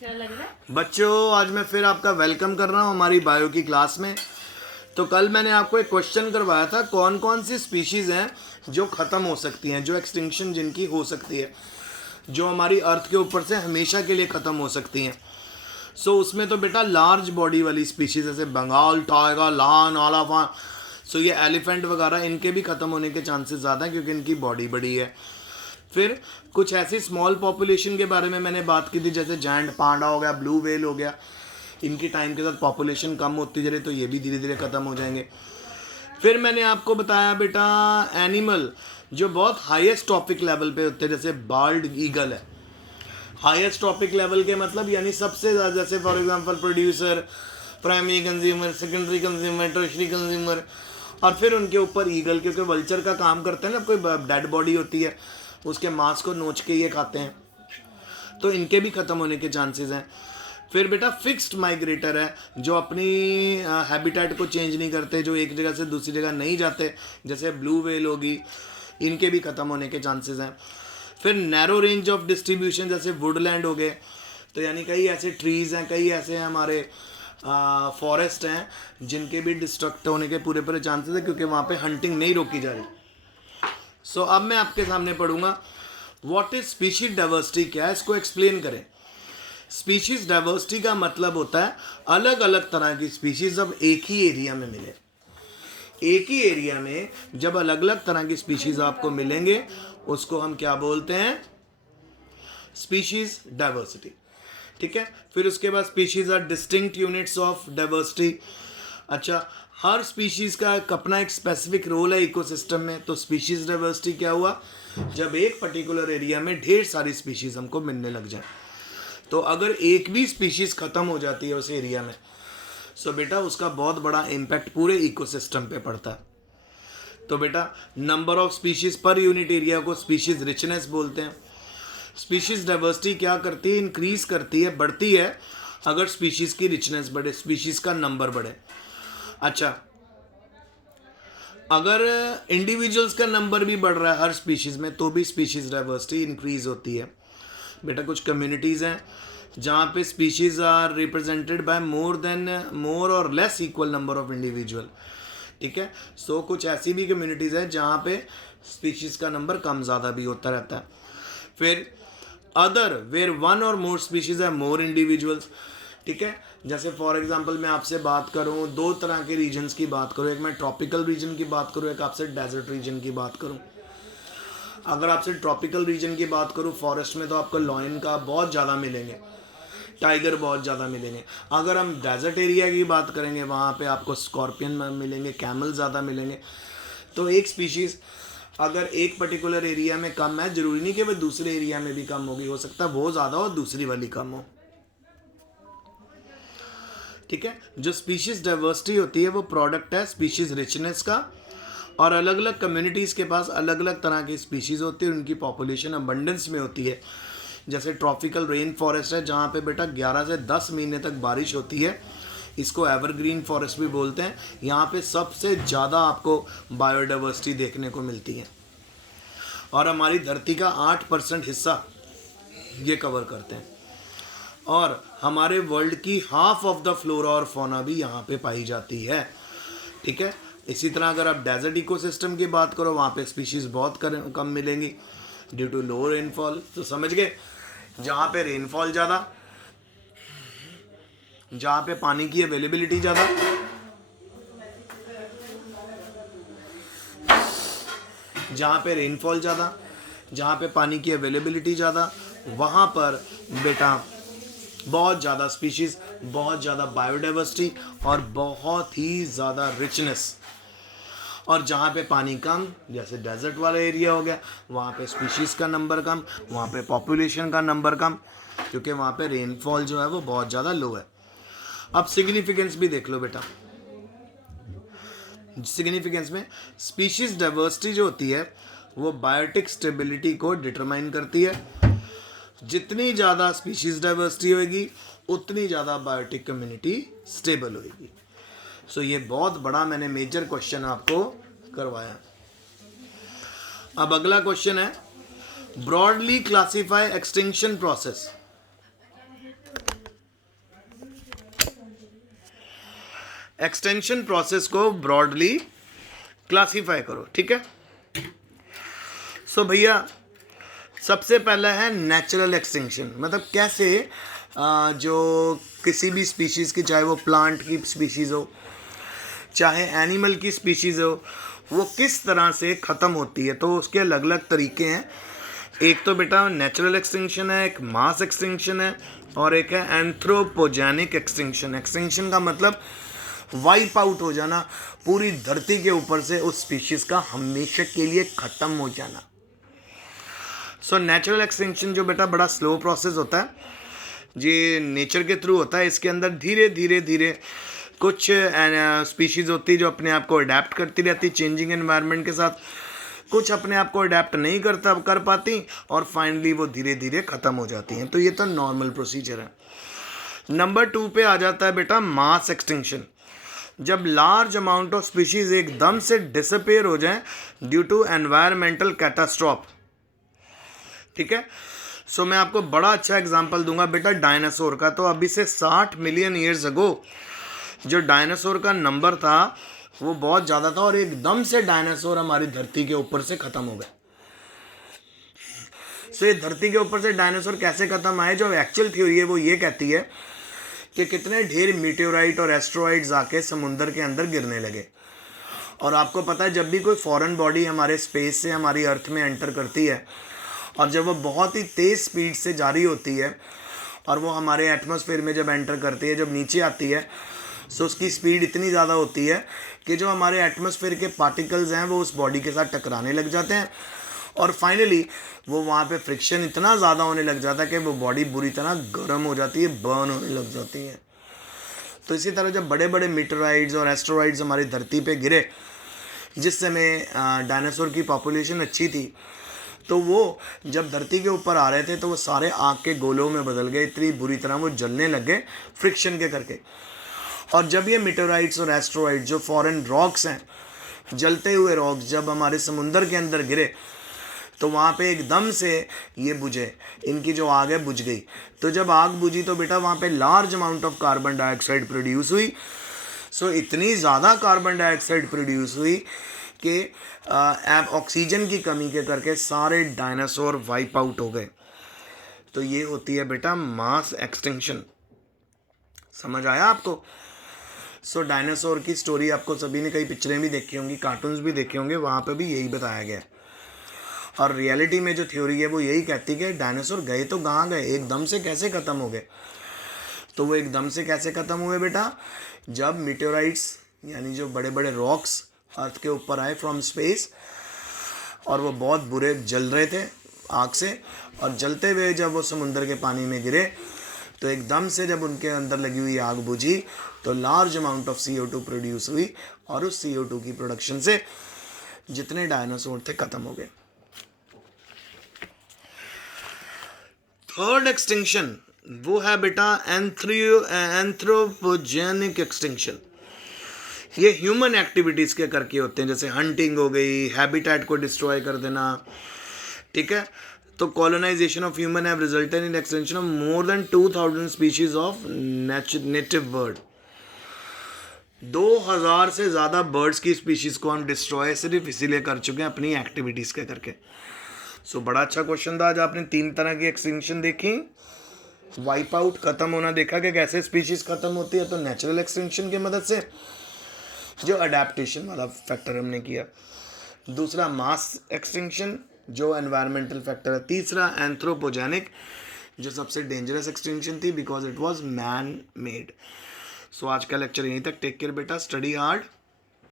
क्या लग रहा है? बच्चों, आज मैं फिर आपका वेलकम कर रहा हूँ हमारी बायो की क्लास में। तो कल मैंने आपको एक क्वेश्चन करवाया था, कौन कौन सी स्पीशीज़ हैं जो ख़त्म हो सकती हैं, जो एक्सटिंक्शन जिनकी हो सकती है, जो हमारी अर्थ के ऊपर से हमेशा के लिए ख़त्म हो सकती हैं। सो उसमें तो बेटा लार्ज बॉडी वाली स्पीशीज़ जैसे बंगाल टाइगर, लान, आलाफान, सो ये एलिफेंट वगैरह, इनके भी ख़त्म होने के चांसेस ज़्यादा हैं क्योंकि इनकी बॉडी बड़ी है। फिर कुछ ऐसी स्मॉल पॉपुलेशन के बारे में मैंने बात की थी, जैसे जायंट पांडा हो गया, ब्लू व्हेल हो गया, इनकी टाइम के साथ पॉपुलेशन कम होती जा रही तो ये भी धीरे धीरे ख़त्म हो जाएंगे। फिर मैंने आपको बताया बेटा एनिमल जो बहुत हाईएस्ट टॉपिक लेवल पे होते हैं, जैसे बाल्ड ईगल है। हाईएस्ट टॉपिक लेवल के मतलब यानी सबसे ज़्यादा, जैसे for example producer, primary consumer, secondary consumer, tertiary consumer, और फिर उनके ऊपर ईगल, क्योंकि वल्चर का काम करते हैं ना, कोई डेड बॉडी होती है उसके मांस को नोच के ये खाते हैं, तो इनके भी ख़त्म होने के चांसेस हैं। फिर बेटा फिक्स्ड माइग्रेटर है जो अपनी हैबिटेट को चेंज नहीं करते, जो एक जगह से दूसरी जगह नहीं जाते, जैसे ब्लू व्हेल होगी, इनके भी ख़त्म होने के चांसेस हैं। फिर नैरो रेंज ऑफ डिस्ट्रीब्यूशन जैसे वुडलैंड हो गए, तो यानी कई ऐसे ट्रीज़ हैं, कई ऐसे हमारे फॉरेस्ट हैं जिनके भी डिस्ट्रक्ट होने के पूरे पूरे चांसेस हैं क्योंकि वहाँ पे हंटिंग नहीं रोकी जा रही। सो अब मैं आपके सामने पढ़ूंगा व्हाट इज स्पीशीज डाइवर्सिटी, क्या है, इसको एक्सप्लेन करें। स्पीशीज डाइवर्सिटी का मतलब होता है अलग अलग तरह की स्पीशीज अब एक ही एरिया में मिले। एक ही एरिया में जब अलग अलग तरह की स्पीशीज आपको मिलेंगे उसको हम क्या बोलते हैं, स्पीशीज डाइवर्सिटी। ठीक है। फिर उसके बाद species are distinct units of diversity. अच्छा, हर स्पीशीज़ का अपना एक स्पेसिफिक रोल है इकोसिस्टम में। तो स्पीशीज़ डाइवर्सिटी क्या हुआ, जब एक पर्टिकुलर एरिया में ढेर सारी स्पीशीज़ हमको मिलने लग जाए। तो अगर एक भी स्पीशीज़ ख़त्म हो जाती है उस एरिया में, सो बेटा उसका बहुत बड़ा इम्पैक्ट पूरे इकोसिस्टम पे पड़ता है। तो बेटा number of species per unit area को स्पीशीज़ रिचनेस बोलते हैं। स्पीशीज़ डाइवर्सिटी क्या करती है, इंक्रीज करती है, बढ़ती है अगर स्पीशीज़ की रिचनेस बढ़े, स्पीशीज़ का नंबर बढ़े। अच्छा, अगर इंडिविजुअल्स का नंबर भी बढ़ रहा है हर स्पीशीज़ में तो भी स्पीशीज़ डाइवर्सिटी इंक्रीज होती है। बेटा कुछ कम्युनिटीज़ हैं जहाँ पे स्पीशीज़ आर रिप्रेजेंटेड बाय मोर और less equal number of individual. ठीक है। सो कुछ ऐसी भी कम्युनिटीज़ हैं जहाँ पे स्पीशीज़ का नंबर कम ज़्यादा भी होता रहता है। फिर अदर वेयर वन और मोर स्पीशीज़ है मोर इंडिविजुअल्स। ठीक है। जैसे फॉर एग्जांपल मैं आपसे बात करूं, दो तरह के रीजन्स की बात करूं, एक मैं ट्रॉपिकल रीजन की बात करूं, एक आपसे डेजर्ट रीजन की बात करूं। अगर आपसे ट्रॉपिकल रीजन की बात करूं, फॉरेस्ट में तो आपको लॉयन का बहुत ज़्यादा मिलेंगे, टाइगर बहुत ज़्यादा मिलेंगे। अगर हम डेजर्ट एरिया की बात करेंगे वहाँ पे आपको स्कॉर्पियन मिलेंगे, कैमल ज़्यादा मिलेंगे। तो एक स्पीशीज़ अगर एक पर्टिकुलर एरिया में कम है, ज़रूरी नहीं कि वह दूसरे एरिया में भी कम होगी, हो सकता है वो ज़्यादा हो दूसरी वाली कम हो। ठीक है। जो स्पीशीज डाइवर्सिटी होती है वो प्रोडक्ट है स्पीशीज रिचनेस का, और अलग अलग कम्युनिटीज़ के पास अलग अलग तरह की स्पीशीज़ होती है, उनकी पॉपुलेशन अबंडेंस में होती है। जैसे ट्रॉपिकल रेन फॉरेस्ट है जहाँ पे बेटा 11 से 10 महीने तक बारिश होती है, इसको एवरग्रीन फॉरेस्ट भी बोलते हैं। यहाँ पे सबसे ज़्यादा आपको बायोडाइवर्सिटी देखने को मिलती है, और हमारी धरती का 8% हिस्सा ये कवर करते हैं, और हमारे वर्ल्ड की हाफ ऑफ द फ्लोरा और फौना भी यहाँ पे पाई जाती है। ठीक है। इसी तरह अगर आप डेजर्ट इकोसिस्टम की बात करो, वहाँ पे स्पीशीज़ बहुत कम मिलेंगी ड्यू टू लो रेनफॉल। तो समझ गए, जहाँ पे रेनफॉल ज़्यादा, जहाँ पे पानी की अवेलेबिलिटी ज़्यादा, जहाँ पे रेनफॉल ज़्यादा, जहाँ पे पानी की अवेलेबिलिटी ज़्यादा, वहाँ पर बेटा बहुत ज़्यादा स्पीशीज़, बहुत ज़्यादा बायोडाइवर्सिटी और बहुत ही ज़्यादा रिचनेस। और जहाँ पे पानी कम, जैसे डेजर्ट वाला एरिया हो गया, वहाँ पे स्पीशीज़ का नंबर कम, वहाँ पे पॉपुलेशन का नंबर कम, क्योंकि वहाँ पे रेनफॉल जो है वो बहुत ज़्यादा लो है। अब सिग्निफिकेंस भी देख लो बेटा। सिग्निफिकेंस में स्पीशीज़ डाइवर्सिटी जो होती है वो बायोटिक स्टेबिलिटी को डिटरमाइन करती है। जितनी ज़्यादा स्पीशीज़ डाइवर्सिटी होगी उतनी ज़्यादा बायोटिक कम्युनिटी स्टेबल होगी। सो ये बहुत बड़ा मैंने मेजर क्वेश्चन आपको करवाया। अब अगला क्वेश्चन है, broadly classify extinction process. Extension process को ब्रॉडली क्लासीफाई करो, ठीक है। सो भैया सबसे पहला है नेचुरल एक्सटिंक्शन, मतलब कैसे जो किसी भी स्पीशीज़ की, चाहे वो प्लांट की स्पीशीज़ हो चाहे एनिमल की स्पीशीज़ हो, वो किस तरह से ख़त्म होती है। तो उसके अलग अलग तरीके हैं। एक तो बेटा नेचुरल एक्सटिंक्शन है, एक मास एक्सटिंक्शन है, और एक है एंथ्रोपोजेनिक एक्सटिंक्शन। एक्सटिंक्शन का मतलब वाइप आउट हो जाना, पूरी धरती के ऊपर से उस स्पीशीज़ का हमेशा के लिए ख़त्म हो जाना। सो नेचुरल एक्सटिंक्शन जो बेटा बड़ा स्लो प्रोसेस होता है, ये नेचर के थ्रू होता है। इसके अंदर धीरे धीरे धीरे कुछ स्पीशीज़ होती है जो अपने आप को अडेप्ट करती रहती चेंजिंग एनवायरनमेंट के साथ, कुछ अपने आप को अडेप्ट नहीं कर पाती, और फाइनली वो धीरे धीरे ख़त्म हो जाती हैं। तो ये तो नॉर्मल प्रोसीजर है। नंबर 2 पे आ जाता है बेटा मास एक्सटिंक्शन, जब लार्ज अमाउंट ऑफ स्पीशीज़ एकदम से डिसअपेयर हो जाएं ड्यू टू एनवायरमेंटल कैटास्ट्रॉफ, ठीक है। सो मैं आपको बड़ा अच्छा एग्जांपल दूंगा बेटा डायनासोर का। तो अभी से 60 मिलियन ईयर्स अगो जो डायनासोर का नंबर था वो बहुत ज़्यादा था, और एकदम से डायनासोर हमारी धरती के ऊपर से ख़त्म हो गए। सो ये धरती के ऊपर से डायनासोर कैसे ख़त्म आए, जो एक्चुअल थ्योरी है वो ये कहती है कि कितने ढेर मीटेओराइट और एस्ट्रॉइड्स आके समुंदर के अंदर गिरने लगे। और आपको पता है जब भी कोई फॉरेन बॉडी हमारे स्पेस से हमारी अर्थ में एंटर करती है, और जब वो बहुत ही तेज़ स्पीड से जारी होती है, और वो हमारे एटमॉस्फेयर में जब एंटर करती है, जब नीचे आती है, सो उसकी स्पीड इतनी ज़्यादा होती है कि जो हमारे एटमॉस्फेयर के पार्टिकल्स हैं वो उस बॉडी के साथ टकराने लग जाते हैं, और फाइनली वो वहाँ पे फ्रिक्शन इतना ज़्यादा होने लग जाता है कि वो बॉडी बुरी तरह गर्म हो जाती है, बर्न होने लग जाती है। तो इसी तरह जब बड़े बड़े मीटेराइड्स और एस्ट्रॉइड्स हमारी धरती पे गिरे, जिस समय डायनासोर की पॉपुलेशन अच्छी थी, तो वो जब धरती के ऊपर आ रहे थे तो वो सारे आग के गोलों में बदल गए, इतनी बुरी तरह वो जलने लग गए फ्रिक्शन के करके। और जब ये मीटेराइट्स और एस्ट्रॉइड जो फॉरेन रॉक्स हैं, जलते हुए रॉक्स जब हमारे समुंदर के अंदर गिरे, तो वहाँ पे एकदम से ये बुझे, इनकी जो आग है बुझ गई। तो जब आग बुझी तो बेटा वहाँ पे large amount of carbon dioxide produce हुई। सो इतनी ज़्यादा कार्बन डाइऑक्साइड प्रोड्यूस हुई कि ऑक्सीजन की कमी के करके सारे डायनासोर वाइप आउट हो गए। तो ये होती है बेटा मास एक्सटिंक्शन। समझ आया आपको? सो डायनासोर की स्टोरी आपको सभी ने कई पिक्चरें भी देखी होंगी, कार्टून्स भी देखे होंगे, वहाँ पे भी यही बताया गया है। और रियलिटी में जो थ्योरी है वो यही कहती है कि डायनासोर गए तो कहाँ गए, एकदम से कैसे ख़त्म हो गए। तो वो एकदम से कैसे ख़त्म हुए बेटा, जब मीटेओराइट्स यानी जो बड़े बड़े रॉक्स अर्थ के ऊपर आए फ्रॉम स्पेस, और वो बहुत बुरे जल रहे थे आग से, और जलते हुए जब वो समुंदर के पानी में गिरे, तो एकदम से जब उनके अंदर लगी हुई आग बुझी तो large amount of CO2 produce हुई, और उस CO2 की प्रोडक्शन से जितने डायनासोर थे ख़त्म हो गए। थर्ड एक्सटिंक्शन वो है बेटा एंथ्रोपोजेनिक एक्सटिंक्शन। ये ह्यूमन एक्टिविटीज़ के करके होते हैं, जैसे हंटिंग हो गई, हैबिटेट को डिस्ट्रॉय कर देना, ठीक है। तो colonization of human have resulted in extension of more than 2000 species of native bird. 2000 से ज़्यादा बर्ड्स की स्पीशीज़ को हम डिस्ट्रॉय सिर्फ इसीलिए कर चुके हैं अपनी एक्टिविटीज़ के करके। सो बड़ा अच्छा क्वेश्चन था। आज आपने 3 तरह की एक्सटिंक्शन देखी, वाइप आउट ख़त्म होना देखा कि कैसे स्पीशीज़ ख़त्म होती है, तो नेचुरल एक्सटिंक्शन की मदद से, जो अडेप्टेशन वाला फैक्टर हमने किया। दूसरा मास एक्सटिंक्शन जो एनवायरमेंटल फैक्टर है। तीसरा एंथ्रोपोजेनिक जो सबसे डेंजरस एक्सटिंक्शन थी because it was man made. So आज का लेक्चर यहीं तक। टेक केयर बेटा, स्टडी हार्ड।